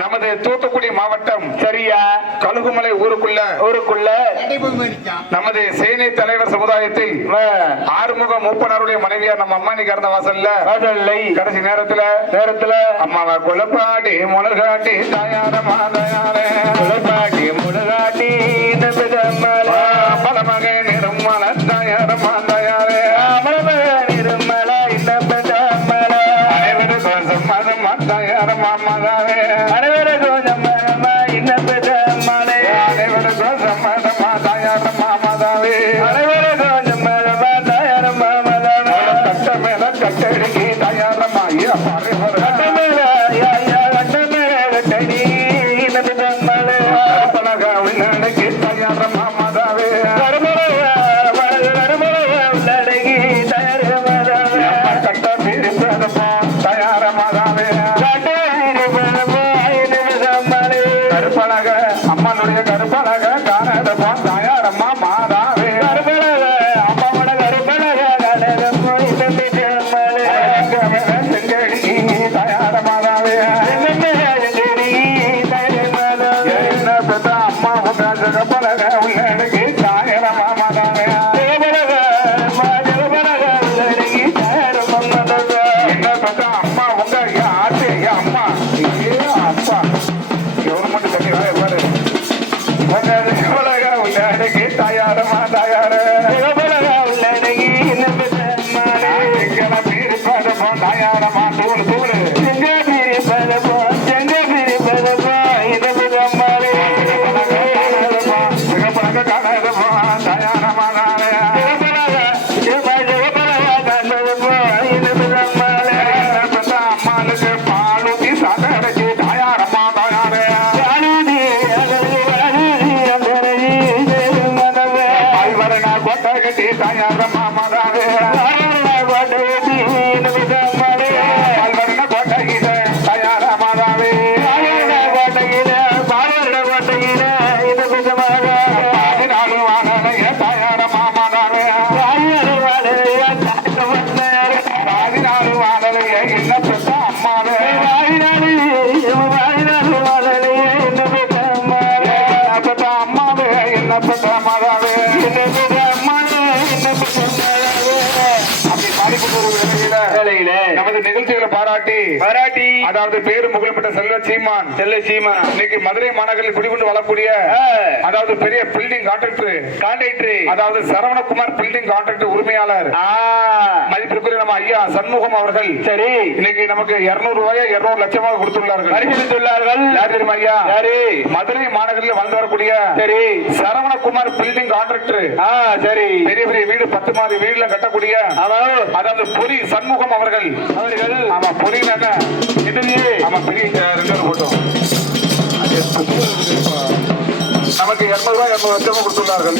நமது தூத்துக்குடி மாவட்டம் சரியா கழுகுமலை ஊருக்குள்ள நமது சேனை தலைவர் சமுதாயத்தில் ஆறுமுக மூப்பனாருடைய மனைவியார் நம்ம அம்மா இன்னைக்கு இறந்த வாசல்ல கடைசி நேரத்துல அம்மாவை குலப்பாட்டி முளகாட்டி தாயாரமா குலப்பாட்டி முளகாட்டி மலமக நிருமல தாயாரமா தாயாரே நிருமல அனைவரும் சம்மதமா தாயாரமா மாதாவே அனைவரும் சம்மதமா இன்னும் மலை அனைவரும் சம்மதமா தாயாரமா மாதாவே அனைவரும் சம்மதமா தாயாரமா மாதாவே கட்ட மேல கட்டடிக்கு தாயாரமா ஐயா பாரு கட்ட மேல கட்ட மேல கட்டடி இன்னும் மலை பலக உள்ளடக்கி தாயாரமா மாதாவே அம்மனுடைய கருப்பழக காணதமா தாயாரம்மா மாதாவே கருப்பழக அம்மாவோட கருப்பழக செங்கடி தாயார மாதாவே அம்மா கருப்பழக உள்ளடக்கி தாயாரம்மா மாதாவே அம்மா உங்க ஆச்சு அம்மா அப்பா கவர்மெண்ட் கட்டி பாரு உள்ளடகி தாயாரமா தாயார உள்ளடகி தாயாரமா தூள் தூள் அம்மாளுக்கு பாலூத்தி சாதடைச்சு தாயாரமா தாயாரே கோட்டகட்டி தாயாரமா மாதாவே கோட்டகில தாயார மாதாவே பதினாலு வாகனைய தாயாரமா மாதாவே பதினாலு வாகனைய என்ன பெற்ற அம்மாவே அம்மாவே என்ன பெற்ற மாதாவே நமது நிகழ்ச்சிகளை பாராட்டி அதாவது பேரு புகழ்பெற்ற செல்வ சீமான் இன்னைக்கு மதுரை மாநகரில் குடிகொண்டு வரக்கூடிய அதாவது பெரிய பில்டிங் கான்ட்ராக்டர் அதாவது சரவணகுமார் பில்டிங் கான்ட்ராக்டர் உரிமையாளர் மதிப்பிற்குரிய நம்ம ஐயா சண்முகம் அவர்கள் சரி இன்னைக்கு நமக்கு 200 ரூபாய் 200 லட்சமாக கொடுத்துள்ளார்கள் யார் தெரியுமா ஐயா மதுரை மாநகரில் வாழ்ந்து வரக்கூடிய சரி சரவணகுமார் பில்டிங் கான்ட்ராக்டர் சரி பெரிய பெரிய வீடு 10 மாடி வீடுல கட்டக்கூடிய அதாவது பொறி சண்முகம் அவர்கள் ஆமா பொறி ஆமா பெரிய 2 போட்டோம் நமக்கு 200 ரூபாய் 200 லட்சமும் கொடுத்துள்ளார்கள்.